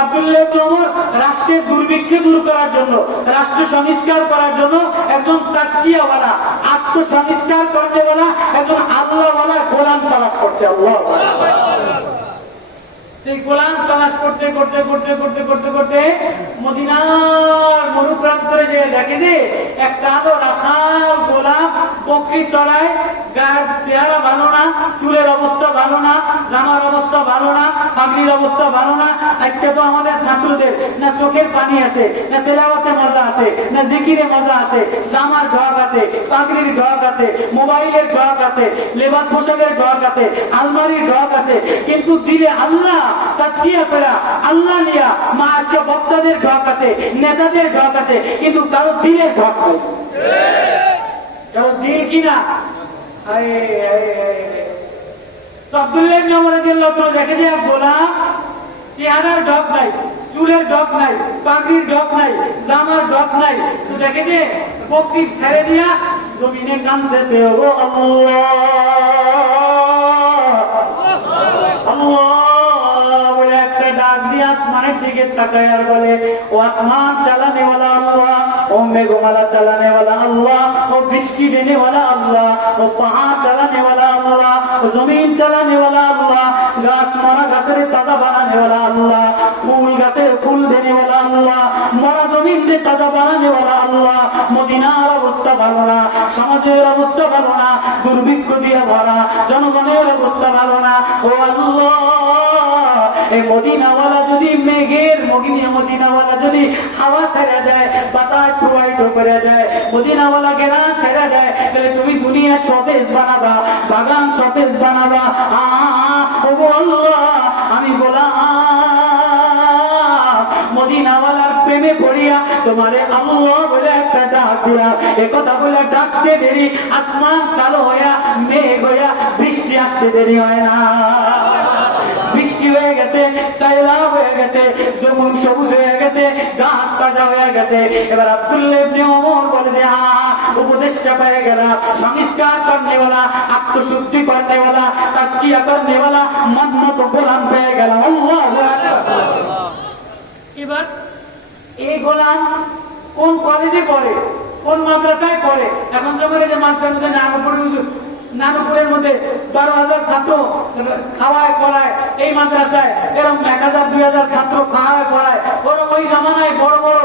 আব্দুল্লাহ ইবনে ওমর রাষ্ট্রের দুর্ভিক্ষ দূর করার জন্য, রাষ্ট্র সংস্কার করার জন্য একজন তাজকিয়াওয়ালা, আত্মসংস্কার করনেওয়ালা, একজন আল্লাহওয়ালা গোলাম তালাশ করছে। আল্লাহ সেই গোলাম তালাশ করতে করতে করতে করতে করতে করতে মদিনার মরুপ্রান্তরে যে দেখে যে একটা আলো রাখাল গোলাম বকরি চড়ায়, গায়ের চেহারা ভালো না, চুলের অবস্থা ভালো না, জামার অবস্থা ভালো না, পাগড়ির অবস্থা ভালো না। আজকে তো আমাদের ছাত্রদের না চোখের পানি আছে, না তেলাওয়াতে মজা আছে, না জিকিরে মজা আছে, জামার ঢক আছে, পাগড়ির ঢক আছে, মোবাইলের ঢক আছে, লেবাস পোশাকের ঢক আছে, আলমারির ঢক আছে, কিন্তু দিলে আল্লাহ তাজকিয়া করা, আল্লাহ নিয়া মা আজকে বক্তাদের ঢক আছে, নেতাদের ঢক আছে, কিন্তু কারো দিলের ঢক নেই। কারো দিল কিনা আব্দুল্লাহ ইবনে ওমর রাদিয়াল্লাহু তাআলা দেখে যে এক গোলাম চেহারার ঢক নাই, চুলের ঢক নাই, পাগড়ির ঢক নাই, জামার ঢক নাই। তো দেখে যে বকরি ছেড়ে দিয়া জমিনে কাঁদতেছে, ও আল্লাহ আল্লাহ বলে একটা ডাক দিয়ে আসমানের দিকে তাকায় আর বলে, ও আসমান চালানেওয়ালা আল্লাহ, ও মেঘমালা চালানেওয়ালা আল্লাহ, ও বৃষ্টি দেনেওয়ালা আল্লাহ, ও পাহাড় চালানেওয়ালা আল্লাহ, ও জমিন চালানেওয়ালা আল্লাহ, গাছ মরা গাছের তাজা বানানেওয়ালা আল্লাহ, ফুল গাছের ফুল দেনেওয়ালা আল্লাহ, মরা জমিনকে তাজা বানানেওয়ালা আল্লাহ। মদিনার অবস্থা ভালো না, সমাজের অবস্থা ভালো না, দুর্ভিক্ষ দিয়ে ভরা, জনগণের অবস্থা ভালো না। ও আল্লাহ, এই মদিনাওয়ালা যদি মেঘের মদিনাওয়ালা যদি হাওয়া ছেড়ে দেয়, বাতাস প্রবাহিত করে দেয়, মদিনাওয়ালা গেরা ছেড়ে দেয়, তাহলে তুমি দুনিয়া সতেজ বানাবা, বাগান সতেজ বানাবা। আমি বললাম মদিনাওয়ালার প্রেমে পড়িয়া তোমারে আল্লাহ বলে একটা ডাক দিয়া, একথা বলে ডাকতে দেরি আসমান কালো হইয়া মেঘ হইয়া বৃষ্টি আসতে দেরি হয় না। বৃষ্টি হয়ে গেছে, সাইলাব হয়ে গেছে, জমিন সবুজ হয়ে গেছে, গাছ তাজা হয়ে গেছে। এবার আব্দুল্লাহ ইবনে ওমর বলে যে উপদেষ্টা পেয়ে গেলাম, সংস্কার করনেওয়ালা, আত্মশুদ্ধি করনেওয়ালা, তাজকিয়া করনেওয়ালা মন্নত গোলাম পেয়ে গেলাম। আল্লাহু আকবার। এবার এই গোলাম কোন কলেজে পড়ে, কোন মাদ্রাসায় পড়ে? এখন যখন এই যে মানুষের মধ্যে নানুপুরের মধ্যে 12,000 ছাত্র খাওয়ায় পড়ায়, এই মাদ্রাসায় এরকম 1,000-2,000 ছাত্র খাওয়ায় পড়ায়। ওরকম ওই জামানায় বড় বড়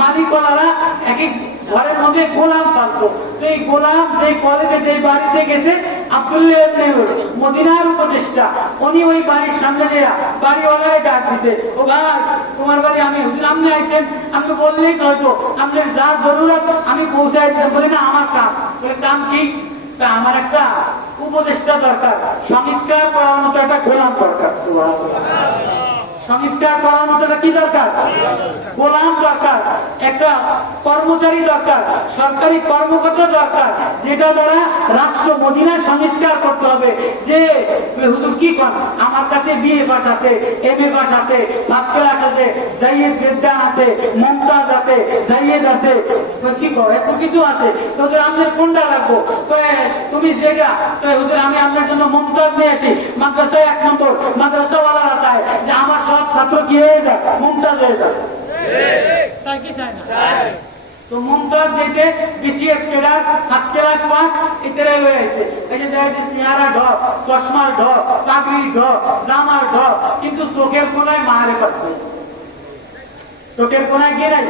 মালিকওয়ালারা এক এক ঘরের মধ্যে গোলাম পালতো। তো এই গোলাম যেই কলেজে যেই বাড়িতে গেছে আব্দুল্লাহ ইবনে ওমর মদিনার উপদেষ্টা, উনি ওই বাড়ির সামনে দিয়ে বাড়িওয়ালায় ডাক দিছে, ও ভাই তোমার বাড়ি আমি হুজুর আপনি আইছেন, আপনি বললেই হয়তো আপনার যা জরুরত আমি পৌঁছাই দিতে। বলি না আমার কাম। কাম কি? আমার একটা উপদেষ্টা দরকার, সংস্কার করার মতো একটা গোলাম দরকার। সংস্কার করার মতো কি দরকার? গোলাম দরকার, একটা কর্মচারী দরকার, সরকারি কর্মকর্তা দরকার, যেটা দ্বারা রাষ্ট্র মদিনা সংস্কার করতে হবে। যে হুজুর কি কর, আমার কাছে বিএ পাস আছে, এমএ পাস আছে, ফার্স্ট ক্লাস আছে, জাইয়েদ জেদ্দা আছে, মুমতাজ আছে, জাইয়েদ আছে, কি কর এত কিছু আছে, তোদের আমাদের কোনটা রাখবো? তুমি যেটা হুজুর আমি আপনার জন্য মুমতাজ নিয়ে আসি, মাদ্রাসায় 1 নম্বর মাদ্রাসাওয়ালারা চায় যে আমার সব ছাত্র কি হয়ে যায়, মুমতাজ হয়ে যায়। চাই কি চাই না? তো মুমতাজ যেতে BCS cadre first class pass ইতরে লয়ে আইছে। এই যে দেখা যাচ্ছে সিয়ারা ঢ, চশমার ঢ, পাগড়ি ঢ, জামার ঢ, কিন্তু চোখের কোনায় মারিফত নেই। চোখের কোনায় কি নাই?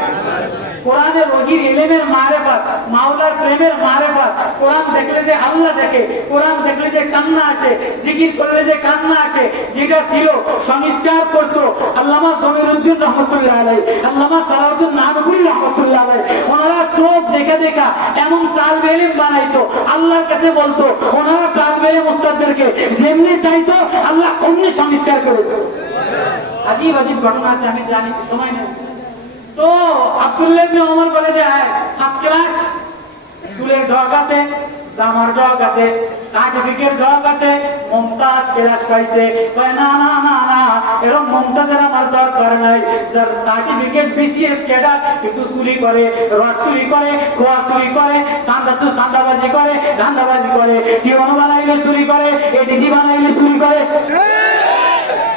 কোরআনের ওহির ইলমের মারিফত, মাওলার প্রেমের মারিফত। কোরআন দেখলে যে আল্লাহ দেখে, কোরআন দেখলে যে কান্না আসে, জিকির করলে যে কান্না আসে, যেটা ছিল সংস্কার করত আল্লামা জমিরুদ্দিন রহমতুল্লাহ আলাইহি, আল্লামা সালাউদ্দিন নানপুরি রহমতুল্লাহ আলাইহি। ওনারা চোখ দেখে দেখা এমন তালবে ইলম বানাইতো, আল্লাহর কাছে বলতো। ওনারা তালবে ইলম উস্তাদদেরকে যেমনি চাইতো আল্লাহ অমনি সংস্কার করে দিত। আজীব আজীব ঘটনা আছে, আমি জানি, সময় নেই। তো আব্দুল্লাহ ইবনে ওমর বলে যে ফার্স্ট ক্লাস, চুলের ঢক আছে, জামার ঢক আছে, সার্টিফিকেট ঢক আছে, মুমতাজ ক্লাস পাইছে। কয় না না না না, এরকম মুমতাজের আমার দরকার নাই। যার সার্টিফিকেট বিসিএস ক্যাডার কিন্তু চুরি করে, রড চুরি করে, গোয়া চুরি করে, সান্দাবাজি করে, ধান্দাবাজি করে, টিউন বানাইলে চুরি করে, এডিসি বানাইলে চুরি করে।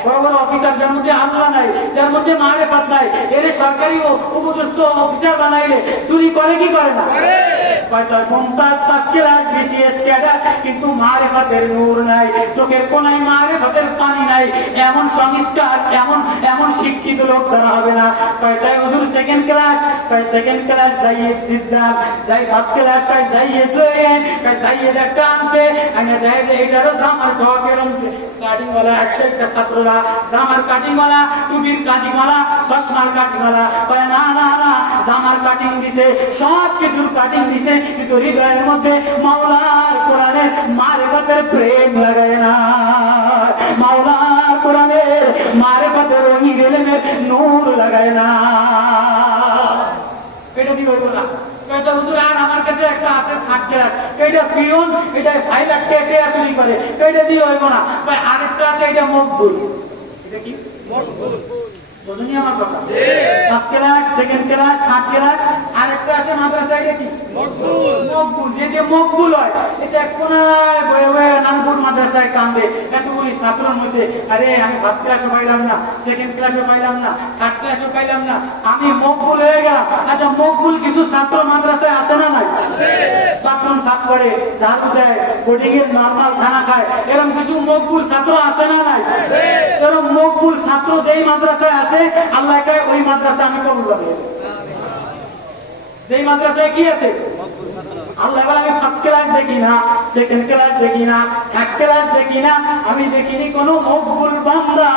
বড় বড় অফিসার যার মধ্যে আল্লাহ নাই, যার মধ্যে মারিফত নাই, এর সরকারি উপদেষ্টা অফিসার বানাইলে চুরি করে কি করে না? Mumtaz first class BCS cadre কিন্তু মারিফতের নূর নাই, চোখের কোনায় মারিফতের পানি নাই। এমন সংস্কার, এমন শিক্ষিত লোক ধরা হবে না। কয়টায় হুজুর সেকেন্ড ক্লাস, কয় সেকেন্ড ক্লাস যাইয়েদ জিদ্দান, যাই ফার্স্ট ক্লাস কয় যাইয়েদ লয়েন, কয় যাইয়েদ একটা আনছে, আমি দেয় যে এটারও জামার ঢক এরকম কাটিং वाला, একটা ছাত্ররা জামার কাটিং वाला, টুপির কাটিং वाला, চশমার কাটিং वाला। কয় না না না, জামার কাটিং দিছে, সব কিছুর কাটিং দিছে, কিন্তু হৃদয়ের মধ্যে মাওলার কোরআনের মারিফতের প্রেম লাগায় না। মাওলার কোরআনের মারিফতের ওহির ইলমের নূর লাগায় না। এটা দি হইব না। এটা হুজুর আর আমার কাছে একটা আছে থাকতে, এটা পিয়ন, এটা ফাইল একটা চুরি করে, এটা দিয়ে হইব না। ভাই আরেকটা আছে, এটা মকবুল। এটা কি মকবুল? বুঝুনি আমার কথা? First class, second class, third class, আরেকটা আছে মাদ্রাসা, এটা কি মকবুল? মকবুল। যেটা মকবুল হয় এটা কোনায় বয়ে বয়ে নানপুর মাদ্রাসায় কান্দে এতগুলি ছাত্রের মধ্যে, আরে আমি ফার্স্ট ক্লাসও পাইলাম না, সেকেন্ড ক্লাসও পাইলাম না, থার্ড ক্লাসও পাইলাম না, আমি মকবুল হয়ে গেলাম। আচ্ছা, মকবুল কিছু ছাত্র মাদ্রাসায় আছে না নাই? বাথরুম সাফ করে, ঝাড়ু দেয়, বোর্ডিং এর নরমাল খানা খায়, এরকম কিছু মকবুল ছাত্র আছে না নাই? এরকম মকবুল ছাত্র যেই মাদ্রাসায় আছে, আল্লাহ কয় ওই মাদ্রাসা আমি কবুল করব। যেই মাদ্রাসায় কি আছে আল্লাহ বলে আমি ফার্স্ট ক্লাস দেখি না, সেকেন্ড ক্লাস দেখি না, থার্ড ক্লাস দেখি না, আমি দেখিনি কোন মকবুল বান্দা,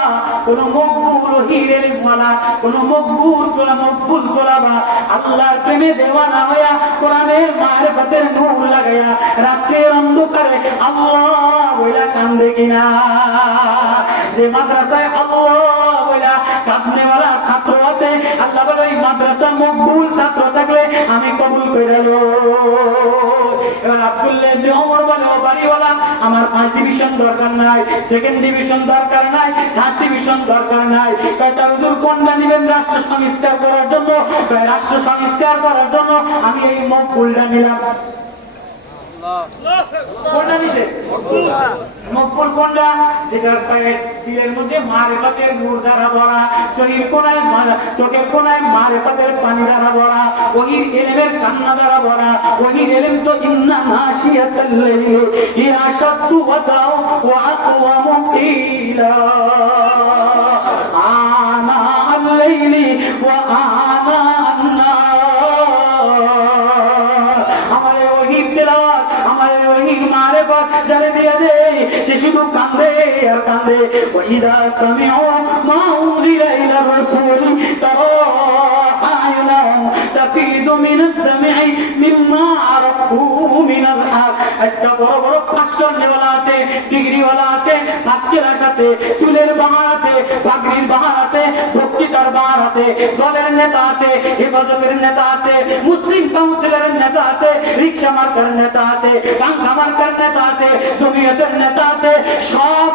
কোন মকবুল হিরের মালা, কোন মকবুল গোলাবা আল্লাহর প্রেমে দেওয়ানা হইয়া কোরআনের মারিফতের নূর লাগাইয়া রাত্রের অন্ধকারে আল্লাহ বইলা কান্দে কিনা। যে মাদ্রাসায় আল্লাহ বইলা কাঁদনেওয়ালা ছাত্র আছে, আল্লাহ বলে ওই মাদ্রাসা মকবুল ছাত্র থাকলে আমি কবুল করে লো। এবার আব্দুল্লাহ ইবনে ওমর বলে, ও বাড়িওয়ালা, আমার ফার্স্ট ডিভিশন দরকার নাই, সেকেন্ড ডিভিশন দরকার নাই, থার্ড ডিভিশন দরকার নাই। কয়টা হুজুর কোনটা নিবেন রাষ্ট্র সংস্কার করার জন্য? রাষ্ট্র সংস্কার করার জন্য আমি এই মকবুলটা নিলাম। কোনটা নিছে? মকবুল কোনটা? যেটা দিলের মধ্যে মারিফতের নূর দ্বারা ভরা, চোখের কোনায় মারিফতের পানি দ্বারা ভরা, ওহির ইলমের কান্না দ্বারা ভরা। ওহির ইলম তো ইন্না নাশিয়াতাল লাইলি ইয়া শাদ্দু ওয়াদাউ ওয়া আকওয়ামু কিলা আনা আল লাইলি ওয়া আনা যারে দিয়ে দে সে শুধু কান্দে আর কান্দে। ওয়াইদা সামিউ মা উনজিলা ইলা রাসূলি তারা আয়ুনাহুম তাফিদু মিনাদ দাম'i মিম্মা আরাফু মিনাল হক। আজকে বড় বড় পাঁচজন নেওয়ালা আছে, ডিগ্রিওয়ালা আছে, ফার্স্ট ক্লাস আছে, চুলের বাহার আছে, পাগড়ির বাহার আছে, বক্তৃতার বাহার আছে, দলের নেতা আছে, হেফাজতের নেতা আছে, মুসলিম কাউন্সিলের নেতা আছে, রিকশা মার্কার নেতা আছে, কাঙ্খা মার্কার নেতা আছে, জমিয়তের নেতা আছে। সব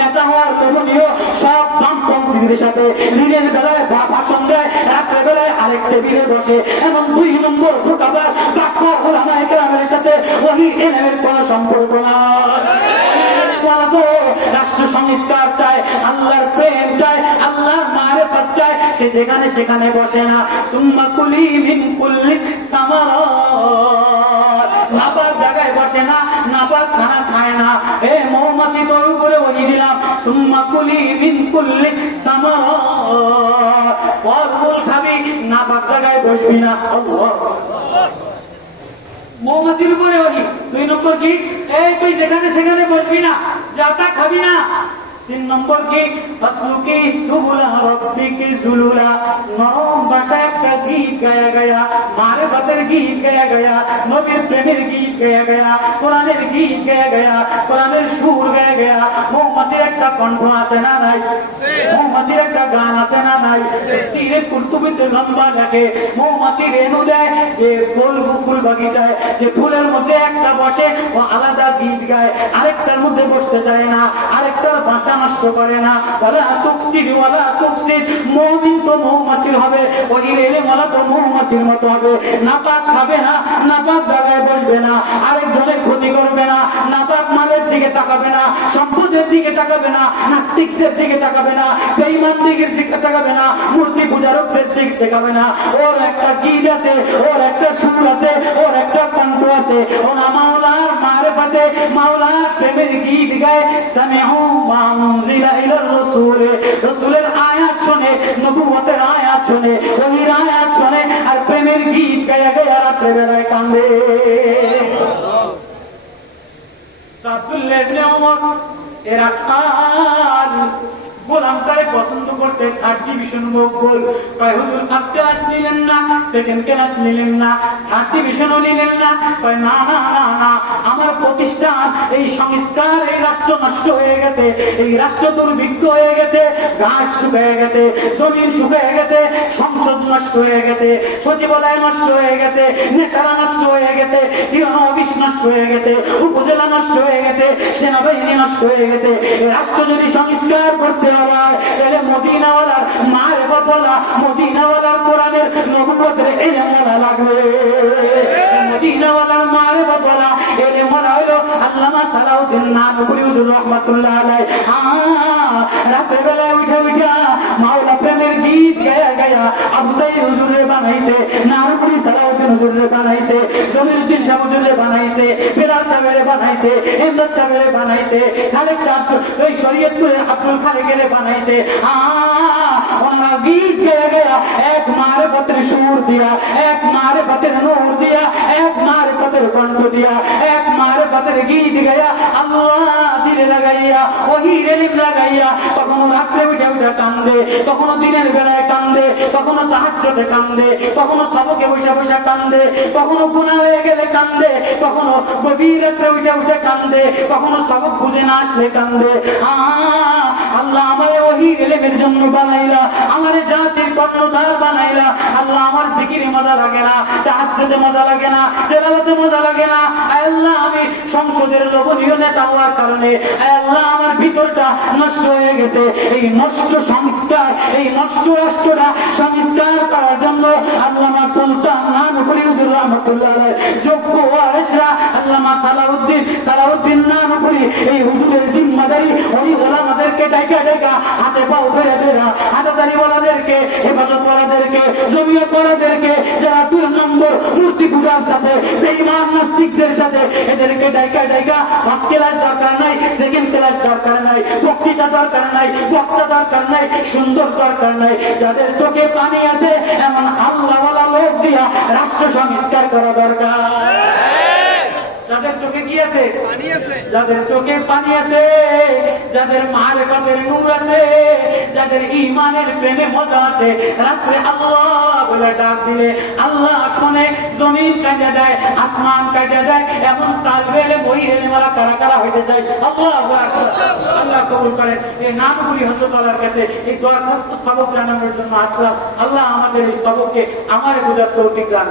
নেতা হওয়ার তরুণীও সব বামপন্থীদের সাথে দিনের বেলায় ভাষণ দেয়, রাত্রে বেলায় আরেক টেবিলে বসে। এমন 2 নম্বর ধোঁকাবাজ ডাক্তার ওলামায়ে কেরামের সাথে ওহির ইলমের কোনো সম্পর্ক নাই। গো রাষ্ট্র সংস্কার চায়, আল্লাহর প্রেম চায়, আল্লাহর মারিফত চায়, সে যেখানে সেখানে বসে না। সুম্মা কুলি মিন কুল্লি সামারাত, নাপাক জায়গায় বসে না, নাপাক খানা খায় না। এ মৌমাছি তোর উপরে ওই দিলাম, সুম্মা কুলি মিন কুল্লি সামারাত, ফলমূল খাবি, নাপাক জায়গায় বসবি না। আল্লাহ মৌমাছির উপরে ওই 2 নম্বর কি, এই তুই যেখানে সেখানে বসবি না, যা তা খাবি না। 3 নম্বর কি, ফাসলুকি সুবুলা রাব্বিকি যুলুলা, নরম ভাষায় একটা গীত গায়া গায়া, মারিফতের গীত গায়া গায়া, নবীর প্রেমের গীত গায়া গায়া, কোরআনের গীত গায়া গায়া, কোরআনের সুর গায়া গায়া। মৌমাছির একটা কণ্ঠ আছে না নাই? মৌমাছির একটা গান আছে না নাই? তীরে কুর্তুবিতে লম্বা থাকে, মৌমাছি রেণু দেয় যে ফুল বাগিচায়, যে ফুলের মধ্যে একটা বসে ও আলাদা গীত গায়, আরেকটার মধ্যে বসতে চায় না, আরেকটার ভাষা নষ্ট করে না। ওয়ালা তুকসির ওয়ালা তুকসির, মুমিন তো মৌমাছির হবে, ওই ইলমওয়ালা তো মৌমাছির মতো হবে। নাপাক খাবে না, নাপাক জায়গায় বসবে না, আরেকজনের ক্ষতি করবে না, নাপাক মালের দিকে তাকাবে না, সম্পদের দিকে তাকাবে না, নাস্তিকদের দিকে তাকাবে না, বেঈমানদের দিকে তাকাবে না, মূর্তি পূজারকদের দিকে তাকাবে না। ওর একটা গীত আছে, ওর একটা সুর আছে, ওর একটা কণ্ঠ আছে, ও মাওলার মারিফতে, মাওলার প্রেমের গীত গায়। সামিউ মা উনজিলা ইলার রাসূল, রাসূলের আয়াত শুনে, নবুয়তের আয়াত শুনে, ওহির আয়াত শুনে, আর প্রেমের গীত গায়া গায়া রাতে বেলায় কান্দে। আব্দুল্লাহ ইবনে ওমর এরা গোলামটারে পছন্দ করতে, 3rd ডিভিশন মকবুল। কয় হুজুর ফার্স্ট ক্লাস নিলেন না, সেকেন্ড ক্লাস নিলেন না, 3rd ডিভিশনও নিলেন না। কয় না না না না, আমার প্রতিষ্ঠান, এই সংস্কার, এই রাষ্ট্র নষ্ট হয়ে গেছে, এই রাষ্ট্র দুর্ভিক্ষ হয়ে গেছে, ঘাস শুকিয়ে গেছে, জমিন শুকিয়ে গেছে, সংসদ নষ্ট হয়ে গেছে, সচিবালয় নষ্ট হয়ে গেছে, নেতারা নষ্ট হয়ে গেছে, অফিস নষ্ট হয়ে গেছে, উপজেলা নষ্ট হয়ে গেছে, সেনাবাহিনী নষ্ট হয়ে গেছে। এই রাষ্ট্র যদি সংস্কার করতে হয়, তাহলে মদিনাওয়ালার মারিফতওয়ালা, মদিনাওয়ালার কোরআনের নবুয়তের ইলমওয়ালা লাগবে। মদিনাওয়ালার মারিফতওয়ালা ইলমওয়ালা হলো আল্লামা সালাউদ্দিন নানপুরি হুজুর রাহমাতুল্লাহ আলাইহি। রাতের বেলায় উঠে মাওলা প্রেমের গীত গায়া গায়া আবু সাইদ হুজুরে বানাইছে, নানপুরি সালাউদ্দিন হুজুরে বানাইছে, জমিরুদ্দিন শাহ হুজুরে বানাইছে, বেলাল সাহেবের বানাইছে, ইমদাদ সাহেবের বানাইছে, খালেক সাহেব ওই শরীয়তপুরের আব্দুল খালেকের বানাইছে। ওনারা গীত গেয়ে গেয়া, এক মারিফতের সুর দিয়া, এক মারিফতের নূর দিয়া, এক মারিফতের কণ্ঠ দিয়া, এক মারিফতের গীত গায়া, আল্লাহ দিলে লাগাইয়া, ওহির ইলম লাগাইয়া, কখনো রাত্রে উঠে উঠে কান্দে, কখনো দিনের বেলায় কান্দে, কখনো তাহাজ্জুদে কান্দে, কখনো সবকে বসে বসে কান্দে, কখনো গুনাহ হয়ে গেলে কান্দে, কখনো গভীর রাত্রে উঠে উঠে কান্দে, কখনো সবক বুঝে না আসলে কান্দে। আল্লাহ আমারে ওহির ইলমের জন্য বানাইলা, আমারে জাতির কর্ণধার বানাইলা। আল্লাহ আমার জিকিরে মজা লাগে না, তাহাজ্জুদে মজা লাগে না, তেলাওয়াতে মজা লাগে না। আল্লাহ আমি সংসদের লোভনীয় নেতা হওয়ার কারণে আল্লাহ আমার ভিতরটা নষ্ট হয়ে গেছে। এই নষ্ট সংস্কার, এই নষ্ট রাষ্ট্রটা সংস্কার করার জন্য আল্লামা সুলতান নানপুরি হুজুর রাহমাতুল্লাহ আলাইহি যোগ্য ওয়ারিসরা আল্লামা সালাউদ্দিন নানপুরি এই হুজুরের জিম্মাদারি ওই ওলামাদেরকে ডাইকা ডাইকা, হাতে পাও ধরে ধরে, হাতাতালি ওয়ালাদেরকে, হেফাজত ওয়ালাদেরকে, জমিয়ত ওয়ালাদেরকে, যারা 2 নম্বর মূর্তি পূজার সাথে, বেঈমান নাস্তিকদের সাথে, এদেরকে ডাইকা ডাইকা, 1st ক্লাস দরকার নাই, 2nd ক্লাস দরকার নাই, বক্তৃতা দরকার নাই, বক্তা দরকার নাই, সুন্দর দরকার নাই। যাদের চোখে পানি আছে এমন আল্লাহওয়ালা লোক দিয়া রাষ্ট্র সংস্কার করা দরকার। যাদের চোখে কি আছে? পানি আছে। যাদের চোখে পানি আছে, যাদের মারিফতের নূর আছে, যাদের ঈমানের প্রেমে মজা আছে, রাত্রে আল্লাহ বলে ডাক দিলে আল্লাহ শুনে, জমিন কাটে দেয়, আসমান কাটে দেয়। এমন তালবে বই এলেমারা কারা কারা হইতে চাই। আল্লাহু আকবার। আল্লাহ কবুল করেন। এই নানপুরি হযরত আল্লাহর কাছে এই দরখাস্ত সবক জানানোর জন্য আসলাম। আল্লাহ আমাদের এই সবককে আমারে বুঝার তৌফিক দান।